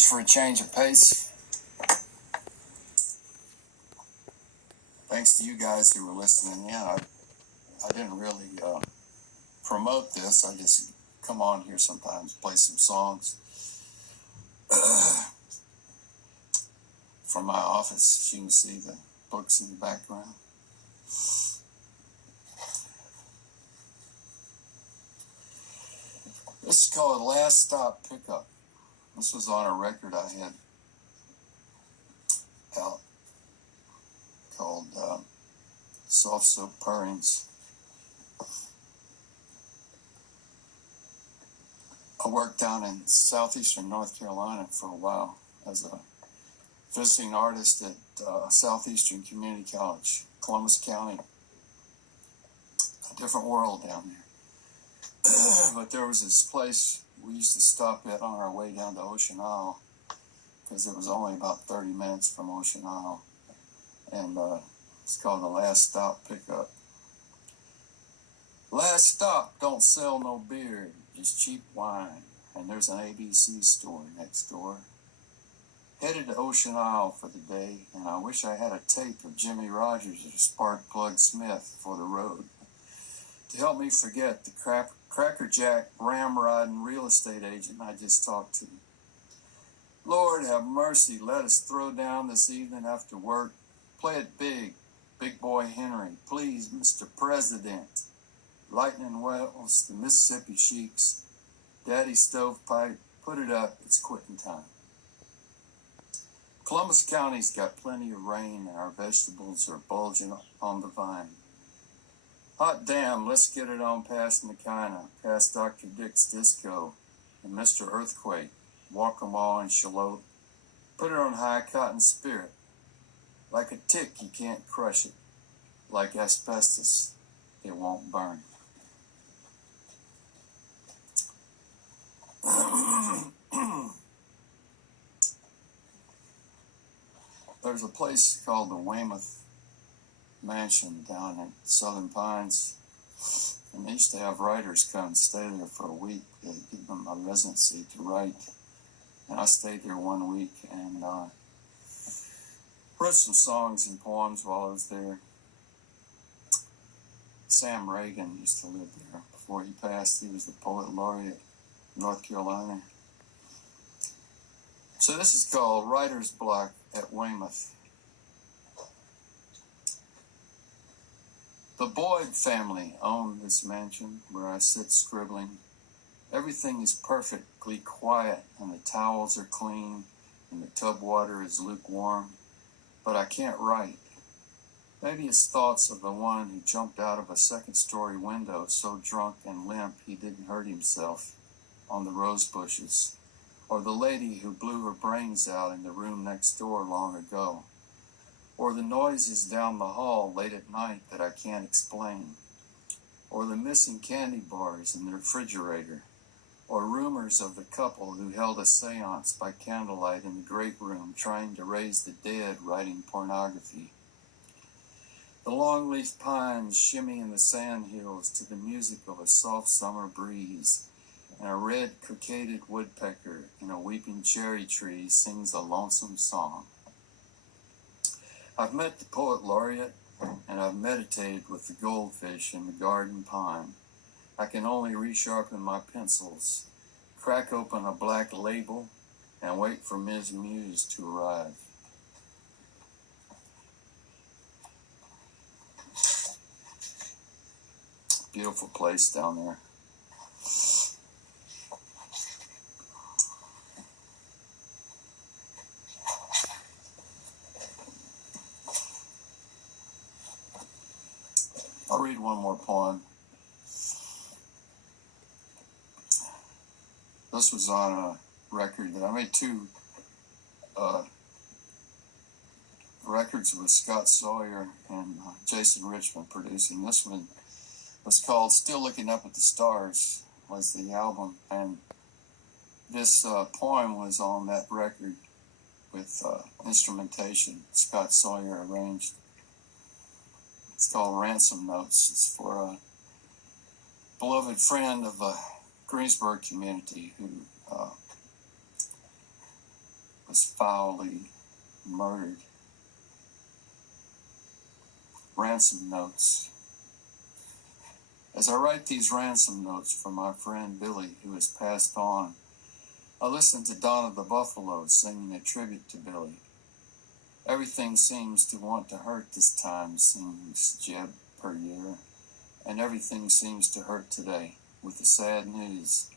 just for a change of pace. Thanks to you guys who were listening in. I didn't really promote this. I just come on here sometimes, play some songs from my office. You can see the books in the background. This is called Last Stop Pickup. This was on a record I had out called Soft Soap Purrings. I worked down in southeastern North Carolina for a while as a visiting artist at Southeastern Community College, Columbus County. A different world down there. But there was this place we used to stop at on our way down to Ocean Isle, because it was only about 30 minutes from Ocean Isle. And it's called the Last Stop Pickup. Last stop, don't sell no beer, just cheap wine. And there's an ABC store next door. Headed to Ocean Isle for the day, and I wish I had a tape of Jimmy Rogers or Sparkplug Smith for the road to help me forget the crackerjack ram-riding real estate agent I just talked to. Lord have mercy, let us throw down this evening after work. Play it big, Big Boy Henry, please, Mr. President. Lightning Wells, the Mississippi Sheiks, Daddy Stovepipe, put it up, it's quitting time. Columbus County's got plenty of rain and our vegetables are bulging on the vine. Hot damn, let's get it on past Nakina, past Dr. Dick's Disco and Mr. Earthquake, walk 'em all and Shalote. Put it on high cotton spirit. Like a tick, you can't crush it. Like asbestos, it won't burn. There's a place called the Weymouth Mansion down in Southern Pines, and they used to have writers come and stay there for a week. They give them a residency to write, and I stayed there 1 week and wrote some songs and poems while I was there. Sam Reagan used to live there before he passed. He was the poet laureate of North Carolina. So this is called Writer's Block at Weymouth. The Boyd family owned this mansion where I sit scribbling. Everything is perfectly quiet and the towels are clean and the tub water is lukewarm, but I can't write. Maybe it's thoughts of the one who jumped out of a second-story window so drunk and limp he didn't hurt himself on the rose bushes, or the lady who blew her brains out in the room next door long ago, or the noises down the hall late at night that I can't explain, or the missing candy bars in the refrigerator, or rumors of the couple who held a seance by candlelight in the great room trying to raise the dead writing pornography. The longleaf pines shimmy in the sand hills to the music of a soft summer breeze, and a red cockaded woodpecker in a weeping cherry tree sings a lonesome song. I've met the poet laureate, and I've meditated with the goldfish in the garden pond. I can only resharpen my pencils, crack open a black label, and wait for Ms. Muse to arrive. Beautiful place down there. I'll read one more poem. This was on a record that I made two records with Scott Sawyer and Jason Richmond producing. This one was called Still Looking Up at the Stars, was the album, and this poem was on that record with instrumentation Scott Sawyer arranged. It's called Ransom Notes. It's for a beloved friend of the Greensburg community who was foully murdered. Ransom notes. As I write these ransom notes for my friend Billy, who has passed on, I listen to Donna the Buffalo singing a tribute to Billy. Everything seems to want to hurt this time, sings Jeb per year, and everything seems to hurt today with the sad news.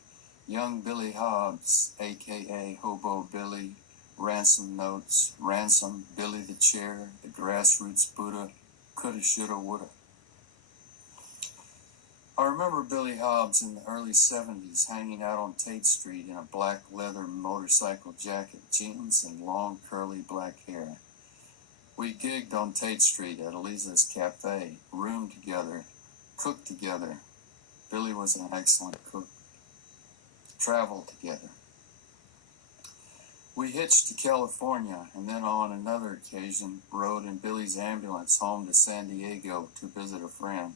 Young Billy Hobbs, a.k.a. Hobo Billy, ransom notes, ransom, Billy the Chair, the grassroots Buddha, coulda, shoulda, woulda. I remember Billy Hobbs in the early 70s hanging out on Tate Street in a black leather motorcycle jacket, jeans, and long curly black hair. We gigged on Tate Street at Eliza's Cafe, roomed together, cooked together. Billy was an excellent cook. Traveled together. We hitched to California and then on another occasion rode in Billy's ambulance home to San Diego to visit a friend.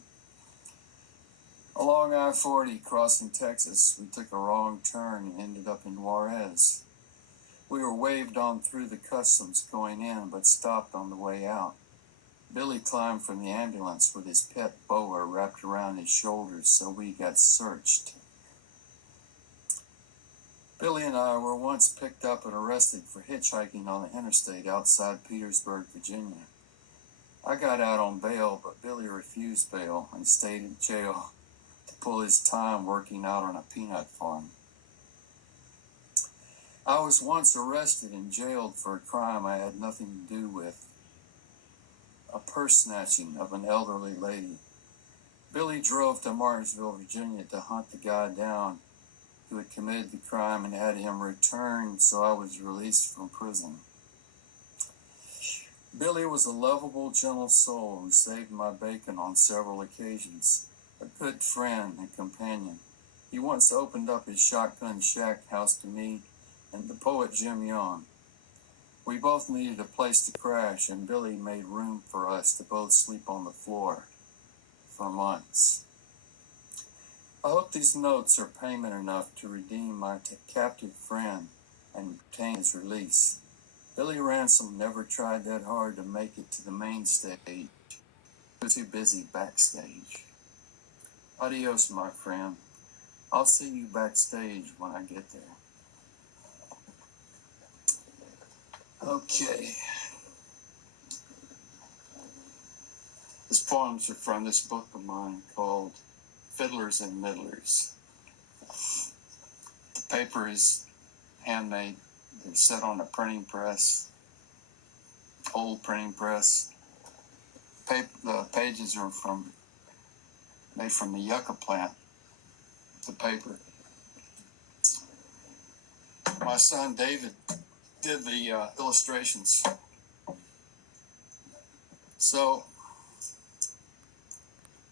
Along I-40 crossing Texas, we took a wrong turn and ended up in Juarez. We were waved on through the customs going in, but stopped on the way out. Billy climbed from the ambulance with his pet boa wrapped around his shoulders, so we got searched. Billy and I were once picked up and arrested for hitchhiking on the interstate outside Petersburg, Virginia. I got out on bail, but Billy refused bail and stayed in jail to pull his time working out on a peanut farm. I was once arrested and jailed for a crime I had nothing to do with, a purse snatching of an elderly lady. Billy drove to Martinsville, Virginia to hunt the guy down who had committed the crime and had him returned, so I was released from prison. Billy was a lovable, gentle soul who saved my bacon on several occasions, a good friend and companion. He once opened up his shotgun shack house to me and the poet Jim Young. We both needed a place to crash, and Billy made room for us to both sleep on the floor for months. I hope these notes are payment enough to redeem my captive friend and obtain his release. Billy Ransom never tried that hard to make it to the main stage. He was too busy backstage. Adios, my friend. I'll see you backstage when I get there. Okay. This poems are from this book of mine called Fiddlers and Middlers. The paper is handmade. They're set on a printing press, old printing press. The pages are made from the yucca plant, the paper. My son David did the illustrations. So